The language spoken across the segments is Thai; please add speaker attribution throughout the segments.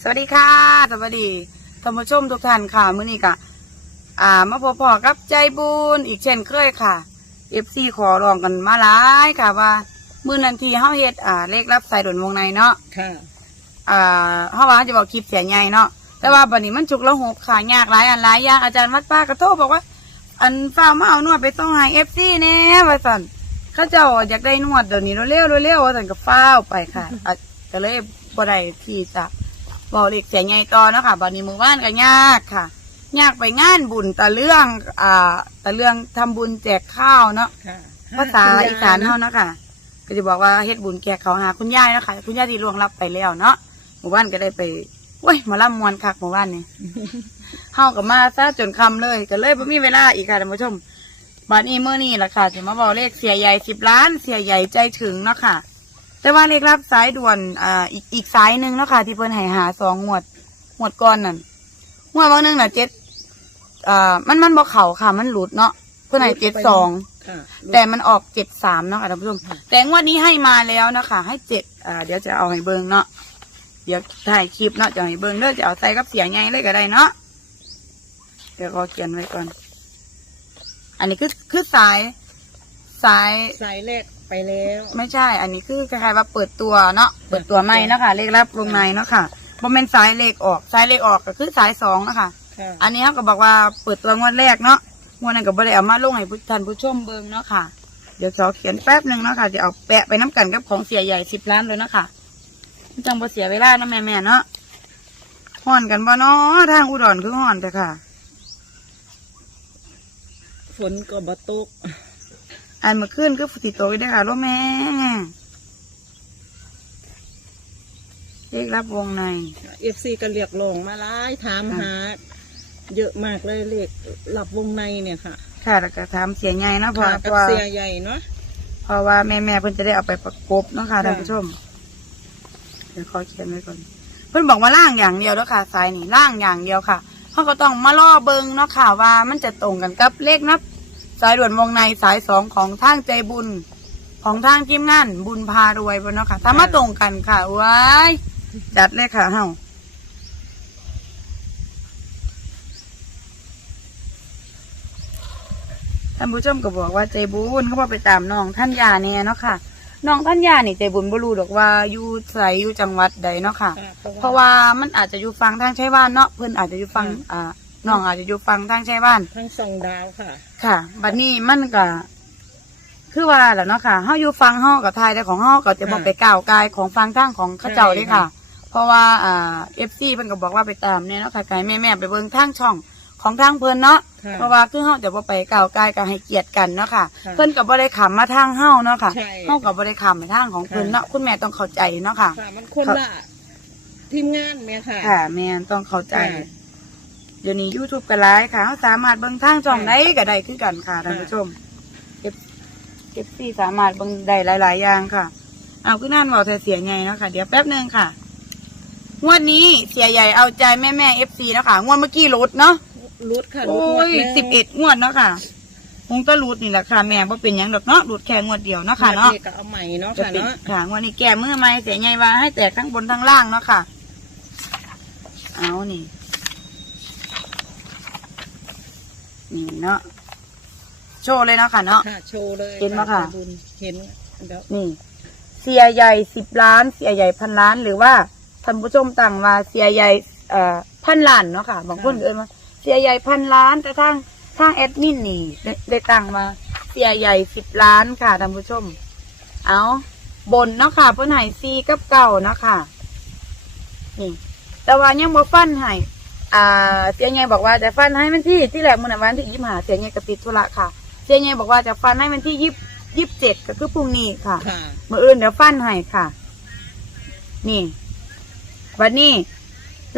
Speaker 1: สวัสดีค่ะสวัสดีท่านผู้ชมทุกท่านค่ะมื้อนี้ก็อ่า มาพบพอกับใจบุญอีกเช่นเคยค่ะ FC ขอร้องกันมาหลายค่ะว่ามื้อนันทีเฮาเฮ็ดอ่าเลขรับสายด่วนวงในเนาะ
Speaker 2: ค่ะ
Speaker 1: อ่าเฮาว่าเราจะบอกคลิปเสียใหญ่เนาะแต่ว่าบัดนี้มันฉุกละหกค่ะยากหลายอันหลายอย่างอาจารย์วัดป้าก็โทรบอกว่า อันฝ้าวมาเอานวดไปต้องให้ FC แน่ว่าซั่นเขาเจ้าอยากได้นวดเดี๋ยวนี้เร็วๆเร็วๆว่าซั่นก็ฟ้าวไปค่ะอะก็เลยบ่ได้ที่จะ บอกเล็กเสียใหญ่ต่อเนาะค่ะบัดนี้มือว่านก็ยากค่ะ ยากไปงานบุญตะเรื่องอ่าตะเรื่องทำบุญแจกข้าวเนาะ
Speaker 2: ค่ะ
Speaker 1: ภาษาอีสานเฮาเนาะค่ะ ก็จะบอกว่าเฮ็ดบุญแจกเขาวหาคุณยายเนาะค่ะ คุณยายที่ล่วงลับไปแล้วเนาะหมู่บ้านก็ได้ไปเว้ยหมาล่ำมวนคักหมู่บ้านนี่ เฮาก็มาซะจนคำเลยก็เลยบ่มีเวลาอีกค่ะท่านผู้ชมบัดนี้มื้อนี้ล่ะค่ะจะมาบอกเลขเสียใหญ่สิบล้าน เสียใหญ่ใจถึงเนาะค่ะ แต่ว่าเลขรับสายด่วนอ่าอีกอีกสายหนึ่งเนาะค่ะที่เพิ่นให้หาสองงวดงวดก่อนนั่นงวดบางหนึงน่ะเจ็ดอ่ามันมันบ่เข่าค่ะ มันหลุดเนาะเพิ่นให้เจ็ดสอง
Speaker 2: ค่ะ
Speaker 1: แต่มันออกเจ็ดสามเนาะค่ะท่านผู้ชมแต่งวดนี้ให้มาแล้วนะคะให้เจ็ดอ่าเดี๋ยวจะเอาให้เบิงเนาะเดี๋ยวถ่ายคลิปเนาะจะให้เบิงเด้อจะเอาใส่กับเสียงไงเลยก็ได้เนาะเดี๋ยวขอเขียนไว้ก่อน อันนี้คือคือสาย สาย
Speaker 2: สายแรก ไปแล้ว
Speaker 1: ไม่ใช่ อันนี้คือคล้ายๆว่าเปิดตัวเนาะ เปิดตัวไม่เนาะค่ะ เลขรับวงในเนาะค่ะบ่เป็นสายเลขออก สายเลขออกก็คือสายสองเนาะค่ะ
Speaker 2: ค่ะ
Speaker 1: อันนี้เขาก็บอกว่าเปิดตัวงวดแรกเนาะ งวดนั้นก็บ่ได้เอามาลงให้ผู้ท่านผู้ชมเบิ่งเนาะค่ะ เดี๋ยวขอเขียนแป๊บหนึ่งเนาะค่ะจะเอาแปะไปน้ำกันกับของเสียใหญ่สิบล้านเลยเนาะค่ะไม่จังบ่เสียเวลานะแม่แม่ๆเนาะห่อนกันบ่เนาะทางอุดรคือห่อนแต่ค่ะ
Speaker 2: ฝนก็บตก
Speaker 1: อันเมื่อคืนคือฝนติโตกได้อค่ะลูกแม่เรียกรับวงใน
Speaker 2: เอฟซีก็เรียกลงมาหลายถามหา เยอะมากเลยเลขหลับวงในเนี่ยค่ะ
Speaker 1: ค่ะแล้วก็ถามเสียใหญ่เนาะเพราะ
Speaker 2: ค่ะ
Speaker 1: เพ
Speaker 2: กับ
Speaker 1: ราะว่า
Speaker 2: เสียใหญ่เนาะ
Speaker 1: เพราะว่าแม่แม่ๆเพิ่นจะได้เอาไปประกบเนาะค่ะ
Speaker 2: ค่ะ
Speaker 1: ท่านผู้ชมเดี๋ยวขอเขียนไว้ก่อน เพิ่นบอกว่าล่างอย่างเดียวเนาะค่ะสายนี่ล่างอย่างเดียวค่ะเขาก็ต้องมาล่อเบิงเนาะค่ะว่ามันจะตรงกันกับเลขนับ สายด่วนวงในสายสองของทางใจบุญของทางทีมงานบุญพารวยบนเนาะค่ะถ้ามาตรงกันค่ะว้ายจัดเลยค่ะเฮาท่านผู้ชมก็บอกว่าใจบุญเขาบอกไปตามน้องท่านยาเนี่ยเนาะค่ะน้องท่านยานี่ใจบุญบ่รู้ดอกว่าอยู่ใสอยู่จังหวัดใดเนาะค่ะ
Speaker 2: ค่ะ
Speaker 1: เพราะว่ามันอาจจะอยู่ฟังทางใช้บ้านเนาะเพิ่นอาจจะอยู่ฟัง
Speaker 2: อืม
Speaker 1: อ่า น้องอาจจะอยู่ฟังทางใช้บ้าน
Speaker 2: ทั้งสองดาวค่ะ
Speaker 1: ค่ะ บัดนี้มันก็คือว่าแหละเนาะค่ะเฮาอยู่ฟังเฮากับไทยแต่ของเฮาก็จะบ่
Speaker 2: ค่ะ
Speaker 1: ไปก้าวกายของฟังทางของเขาเจ้า
Speaker 2: ใช่
Speaker 1: เด้
Speaker 2: ค่ะ
Speaker 1: ค่ะ เพราะว่าอ่า FC เพิ่นก็บอกว่าไปตามเนี่ยเนาะค่ะไกแม่ๆไปเบิ่งทางช่องของทางเพิ่นเนาะ
Speaker 2: ค่ะ
Speaker 1: เพราะว่าคือเฮาจะบ่ไปก้าวกายก็ให้เกียรติกันเนาะค่ะ
Speaker 2: ค่ะ
Speaker 1: เพิ่นก็บ่ได้ขำมาทางเฮาเนาะค่ะ
Speaker 2: ใช่
Speaker 1: เฮาก็บ่ได้ขำไปทางของเพิ่นเนาะคุณแม่ต้องเข้าใจเนาะค่ะ
Speaker 2: ค่ะ มันคนละทีมงานเนี่ยค่ะ
Speaker 1: ค่ะแม่นต้องเข้าใจ
Speaker 2: ค่ะ
Speaker 1: เดี๋ยวนี้ YouTube ก็หลายค่ะเขาสามารถเบิ่งทางช่องใดก็ได้คือกันค่ะท่านผู้ชมเก็บเก็บซี่สามารถเบิ่งได้หลาย ๆ อย่างค่ะ เอาคือนั่นบอกเธอเสียใหญ่เนาะค่ะ เดี๋ยวแป๊บหนึงค่ะงวดนี้เสียใหญ่เอาใจแม่แม่เอฟซีเนาะค่ะงวดเมื่อกี้รุดเนาะ
Speaker 2: รุดค่ะ
Speaker 1: โอ้ย
Speaker 2: รุดหมดแล้ว
Speaker 1: สิบเอ็ดงวดเนาะค่ะคงจะรุดนี่แหละค่ะแม่ว่าเป็นหยังดอกเนาะรุดแค่งวดเดียวเนาะค่ะเนาะ
Speaker 2: งวดก็เอาใหม่เนาะ
Speaker 1: จะ
Speaker 2: ค่ะ
Speaker 1: เป็น
Speaker 2: เนาะ
Speaker 1: ค่ะงวดนี้แก้มือไหมเสียใหญ่ว่าให้แตกทั้งบนทั้งล่างเนาะค่ะ เอานี่ นี่เนาะโชว์เลยเนาะค่ะเนาะ
Speaker 2: ค่ะโชว์เลย
Speaker 1: เห็นไหมคะ
Speaker 2: บุญเห็นเดี๋ยว
Speaker 1: นี่ เสียใหญ่สิบล้าน เสียใหญ่พันล้าน หรือว่าท่านผู้ชมต่างว่าเสียใหญ่เอ่อพันล้านเนาะค่ะบางคนเอ่ยมาเสียใหญ่พันล้านแต่ทางทางแอดมินนี่ได้ได้ตั้งมา เสียใหญ่สิบล้านค่ะท่านผู้ชม เอาบนเนาะค่ะเพิ่นให้ซีกับเก่าเนาะค่ะนี่ แต่ว่ายังบ่ฟันให้ อ่าเสียใหญ่บอกว่าจะฟันให้มันที่ที่แหลกมื้อนั้นวันที่ยี่สิบห้าเสียใหญ่ก็ติดธุระค่ะ เสียใหญ่บอกว่าจะฟันให้มันที่ยี่ยี่สิบเจ็ดก็คือพรุ่งนี้ค่ะ
Speaker 2: ค่ะ
Speaker 1: มื่ออื่นเดี๋ยวฟันให้ค่ะ นี่วันนี้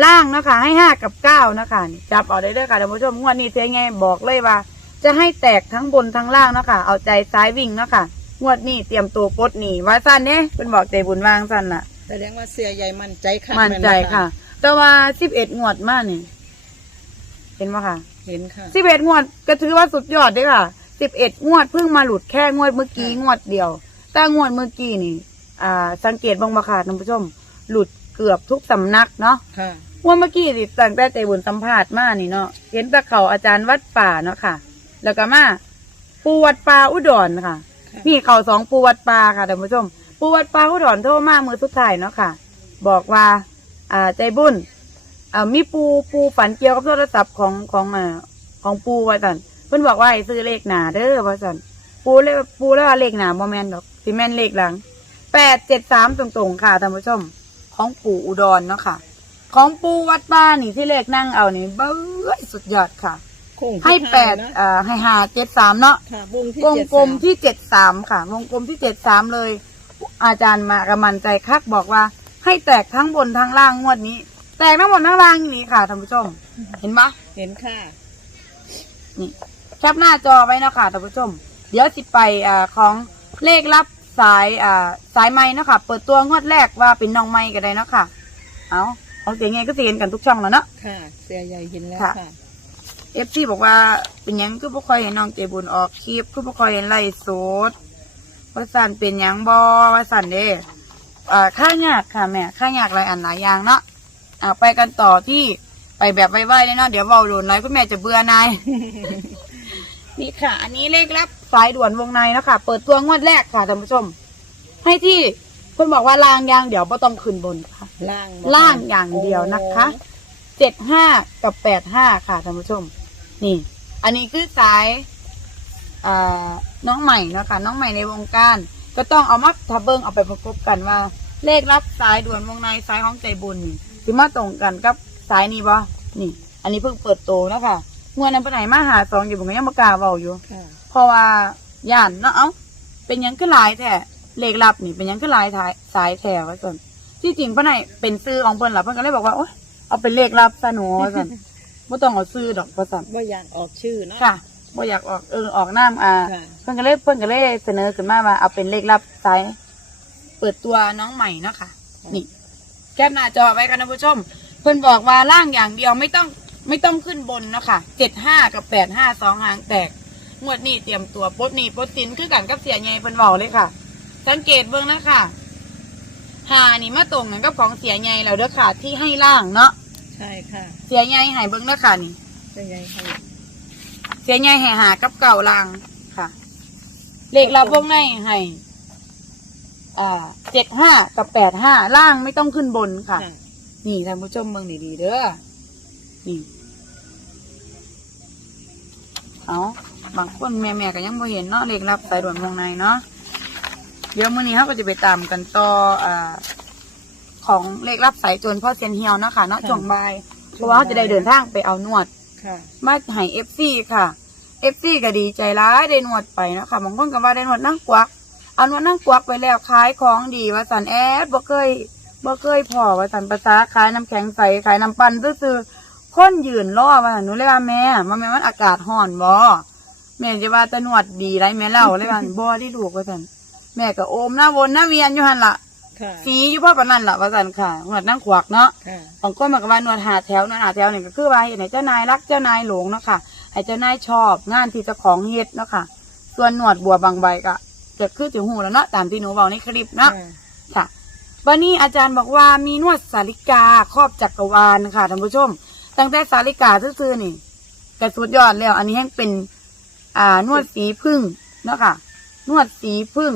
Speaker 1: ล่างเนาะคะให้ห้ากับเก้านะคะนี่จับเอาได้เลยค่ะท่านผู้ชมงวดนี้เสียไงบอกเลยว่า จะให้แตกทั้งบนทั้งล่างเนาะคะเอาใจซ้ายวิ่งเนาะคะงวดนี้เตรียมตัวปลดหนีว่าสั้นเนี่ยเป็นบอกใจบุญวางสั้นน่ะ
Speaker 2: แสดงว่าเสียใหญ่มั่นใจค่ะ
Speaker 1: มั่นใจค่ะ แต่ว่าสิบเอ็ดงวดมากนี่ เห็นไหมคะ
Speaker 2: เห็นค่ะ
Speaker 1: สิบเอ็ดงวดก็ถือว่าสุดยอดเด้วยค่ะสิบเอ็ดงวดเพิ่งมาหลุดแค่งวดเมื่อกี้
Speaker 2: ค่ะ
Speaker 1: งวดเดียว แต่งวดเมื่อกี้นี่ อ่า สังเกตบ้างบ่ค่ะท่านผู้ชม หลุดเเกือบทุกสำนักเนาะ
Speaker 2: ค่ะ
Speaker 1: ว่าเมื่อกี้สิตั้งแต่ใจบุญสัมภาษณ์มานี่เนาะเห็นแตะเขาอาจารย์วัดป่าเนาะค่ะ แล้วก็มาปูวัดป่าอุดรค่ะมีเขาสองปูวัดป่าค่ะท่านผู้ชม ปูวัดป่าอุดรโทรมามือสุดท้ายเนาะค่ะ บอกว่า อ่าใจบุญอ่ามีปูปูฝันเกี่ยวกับโทรศัพท์ของของอ่าของปูว่าสันเพิ่นบอกว่าให้ซื้อเลขหนาเด้อว่าสันปูเลขปูแล้วว่าเลขหนาบ่แม่นดอกสิแม่นเลขหลังแปดเจ็ดสามตรงๆค่ะท่านผู้ชม ของปู่อุดรเนาะค่ะ ของปูวัดป่านี่ที่เลขนั่งเอานี่เบ้ยสุดยอดค่ะ
Speaker 2: โค้ง
Speaker 1: ให้
Speaker 2: สุท้าย
Speaker 1: แปด
Speaker 2: นะ
Speaker 1: อ่าให้หาเจ็ดสามเนาะ
Speaker 2: ค่ะวงที่
Speaker 1: วง
Speaker 2: เจ็ด
Speaker 1: กลม
Speaker 2: สา
Speaker 1: ที่เจ็ดสามค่ะ วงกลมที่เจ็ดสามเลย อาจารย์มากระมันใจคักบอกว่า ให้แตกทั้งบนทั้งล่างงวดนี้ แตกทั้งบนทั้งล่างอย่างนี้ค่ะท่านผู้ชม เห็นปะ
Speaker 2: เห็นค่ะ
Speaker 1: นี่แคปหน้าจอไว้เนาะค่ะท่านผู้ชม เดี๋ยวสิไปอ่าของเลขรับสายอ่าสายไม้เนาะค่ะ เปิดตัวงวดแรกว่าเป็นน้องไม้ก็ได้เนาะค่ะ เอาเอาเสียงไงก็เสียงกันทุกช่องแล้วเนาะ
Speaker 2: ค่ะ เสียใหญ่เห็นแล้ว
Speaker 1: ค่ะ
Speaker 2: ค่ะ
Speaker 1: เอฟซีบอกว่าเป็นหยังคือบ่ค่อยเห็นน้องเจบุญออกคลิปคือบ่ค่อยเห็นไล่สดว่าสันเป็นหยังบอว่าสันเด้ อ่าค่ายากค่ะแม่ค่ายากหลายอันหลายอย่างเนาะอ่าไปกันต่อที่ไปแบบไวๆเลยเนาะเดี๋ยวเบาโดนไรคุณแม่จะเบื่อนาย นี่ค่ะ อันนี้เลขรับสายด่วนวงในแล้วค่ะเปิดตัวงวดแรกค่ะท่านผู้ชม ให้ที่คุณบอกว่าลางยางเดี๋ยวบ่ต้องขึ้นบนค่ะ
Speaker 2: ล่าง
Speaker 1: ล่างอย่างเดียวนะคะเจ็ดห้ากับแปดห้าค่ะท่านผู้ชม นี่ อันนี้คือสายอ่าน้องใหม่เนาะคะน้องใหม่ในวงการ ก็ต้องเอามาทับเบิงเอาไปประกบกันว่า เลขรับสายด่วนวงในสายห้องใจบุญนี่สิมาตรงกันกับสายนี้บ่นี่ อันนี้เพิ่งเปิดโตแล้วค่ะงวดนั้นไปไหนมาหาสองอยู่ผมก็ยังมากล้าเบาอยู่
Speaker 2: ค่ะ
Speaker 1: เพราะว่าย่านเนาะเอ้าเป็นหยังขึ้นหลายแท้เลขลับนี่เป็นหยังขึ้นหลายท้ายสายแท้ว่าส่วนที่จริงเพ่อไหนเป็นซื้อของเพิ่นล่ะเพิ่นก็เลยบอกว่าโอ๊ยเอาเป็นเลขลับซะหนูว่าส่นบ่ต้องเอาซื้อดอกว่าส่น
Speaker 2: ว่าอยากออกชื่อเนาะ
Speaker 1: ค่ะบ่อยากออกเออออกน้ำอ่า
Speaker 2: ค่ะ
Speaker 1: เพิ่นก็เลยเพิ่นก็เลยเสนอขึ้นมาว่าเอาเป็นเลขลับสาย เปิดตัวน้องใหม่เนาะค่ะนี่แคปหน้าจอไว้กันนะผู้ชม เพิ่นบอกว่าล่างอย่างเดียวไม่ต้องไม่ต้องขึ้นบนเนาะค่ะเจ็ดห้ากับแปดห้าสองหางแตกงวดนี้เตรียมตัวปลดหนี้ปลดสินคือกันกับเสียใหญ่เพิ่นเว้าเลยค่ะ สังเกตเบิ่งนะค่ะหานี่มาตรงกันกับของเสียใหญ่แล้วเด้อค่ะ ที่ให้ล่างเนาะ
Speaker 2: ใช่ค่ะ
Speaker 1: เสียใหญ่ให้เบิ่งเด้อค่ะนี่
Speaker 2: เสียใหญ่ให้
Speaker 1: เสียใหญ่ให้หากับเก่าล่างค่ะ เลขลับวงในให้ อ่าเจ็ดห้ากับแปดห้าล่างไม่ต้องขึ้นบนค่ะ
Speaker 2: ค่ะ
Speaker 1: นี่ท่านผู้ชมเบิ่งดีๆเด้อนี่เอาบางคนแม่ๆก็ยังบ่เห็นเนาะเลขรับสายด่วนวงในเนาะเดี๋ยวมื้อนี้เราก็จะไปตามกันต่ออ่าของเลขรับสายจนพ่อเซียนเฮียวเนาะค่ะเนาะช่วงบ่ายเพราะว่าเราจะได้เดินทางไปเอานวด
Speaker 2: ค่ะ
Speaker 1: มาให้เอฟซีค่ะเอฟซีก็ดีใจร้ายได้นวดไปเนาะคะบางคนก็ว่าได้นวดนั่งกวักเอานวดนั่งกวักไปแล้วขายของดีว่าสันแอดบ่เคยบ่เคยพอว่าสันภาษาขายน้ำแข็งใสขายน้ำปั่นซื่อๆคนยืนรอว่าซั่นหนูเลยว่าแม่มาแม่มันอากาศร้อนบ่แม่จะว่าแต่นวดดีไรแม่เล่าเลยว่าบ่ได้ลูกว่าสันแม่ก็โอมหน้าวนหน้าเวียนอยู่หันละ
Speaker 2: ค่ะ
Speaker 1: สีอยู่พ่อปานนั่นละว่าสันค่ะนวดนั่งกวักเนาะ
Speaker 2: ค่ะ
Speaker 1: บางคนมันก็ว่านวดหาแถวนวดหาแถวนี่ก็คือว่าเห็นให้เจ้านายรักเจ้านายหลงเนาะค่ะให้เจ้านายชอบงานที่เจ้าของเฮ็ดเนาะค่ะ ส่วนหนวดบัวบางใบก็ จะคือถึงหูแล้วเนาะตามที่หนูบอกในคลิปเนาะค่ะวันนี้อาจารย์บอกว่ามีนวดสาลิกาครอบจักรวาลค่ะท่านผู้ชม ตั้งแต่สาลิกาซื่อๆนี่กระสุดยอดแล้ว อันนี้แห้งเป็น อ่านวดสีพึ่งเนาะค่ะ นวดสีพึ่ง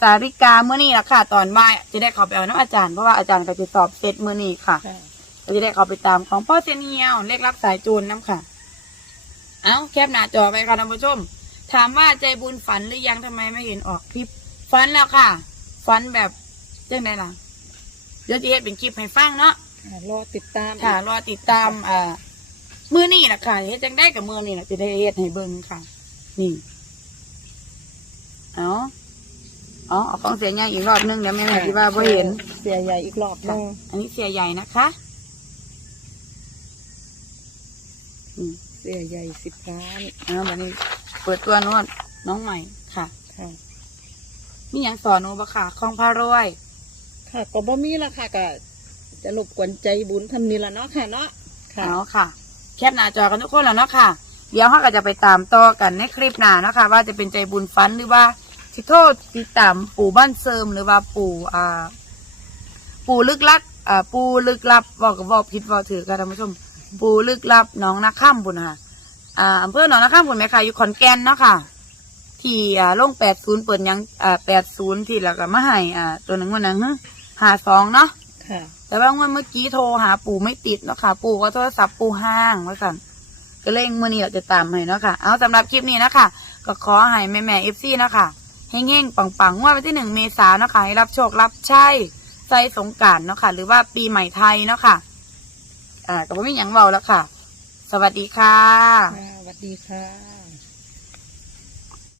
Speaker 1: สาริกาเมื่อนี้ละค่ะ ตอนบ่ายจะได้เขอไปเอาน้ำอาจารย์เพราะว่าอาจารย์ก็จะสอบเสร็จเมื่อนี้ค่ะ
Speaker 2: ค่ะ
Speaker 1: เราจะได้เข้าไปตามของพ่อเซยนเฮียวเลขรับสายจูนน้ำค่ะ เอาแคปหน้าจอไปค่ะท่านผู้ชม ถามว่าใจบุญฝันหรือยังทำไมไม่เห็นออกคลิปฝันแล้วค่ะ ฝันแบบจังไดล่ะเดี๋ยวจะเฮ็ดเป็นคลิปให้ฟังเนาะ
Speaker 2: ค่ะรอติดตาม
Speaker 1: ค่ะรอติดตามอ่ามือนี่แหละค่ะเฮ็ดจังได้กับมือนี่แหละจะได้เฮ็ดให้เบิ่งค่ะ นี่เอาเอาเอาของเสียงใหญ่อีกรอบนึงเดี๋ยวแม่แม่ที่ว่าบ่เห็น
Speaker 2: เสียใหญ่อีกรอบหนึง
Speaker 1: อันนี้เสียใหญ่นะคะอืม
Speaker 2: เสียใหญ่สิบล้าน
Speaker 1: เอาบันนี้เปิดตัวนวดน้องใหม่ค่ะ
Speaker 2: ค่ะ
Speaker 1: มีอย่างสอนหนูบะค่ะคลองพารวย
Speaker 2: ค่ะก็บ่มีละค่ะก็จะรบกวนใจบุญทำนี่ละเนาะค่ะเนาะค่ะ
Speaker 1: เอาค่ะ แคปหน้าจอกันทุกคนแล้วเนาะค่ะ เดี๋ยวเขาก็จะไปตามต่อกันในคลิปหน้าเนาะค่ะ ว่าจะเป็นใจบุญฟันหรือว่าสิโทษติดตามปู่บ้านเสริมหรือว่าปู่อ่า ปู่ลึกลักอ่าปูลึกลับบอกกับบอกผิดบอกถือค่ะท่านผู้ชม ปูลึกลับหน้องนาข้ามบุญค่ะ อ่าอำเภอหนองนาข้ามบุญไหมคะอยู่ขอนแก่นเนาะค่ะ ที่อ่าลงแปดศูนย์เปิดยังอ่าแปดศูนย์ที่แล้วก็มาให้อ่า ตัวหนึ่งวันนั้นหาสองเนาะ
Speaker 2: ค่ะ
Speaker 1: แต่ว่าวันเมื่อกี้โทรหาปู่ไม่ติดเนาะค่ะ ปู่ก็โทรศัพท์ปู่ห้างว่าสั่นก็เลยมื่อนี้เราจะตามให้เนาะค่ะ เอาสำหรับคลิปนี้นะคะก็ขอให้แม่แม่เอฟซีนาะคะเฮงๆปังๆงว่าวันที่หนึ่งเมษาเนาะค่ะให้รับโชครับใช่ใจสงกรารเนาะค่ะ หรือว่าปีใหม่ไทยเนาะค่ะ อ่าก็ไม่มีอย่างเบาแล้วค่ะ สวัสดีค่ะ
Speaker 2: สวัสดีค่ะ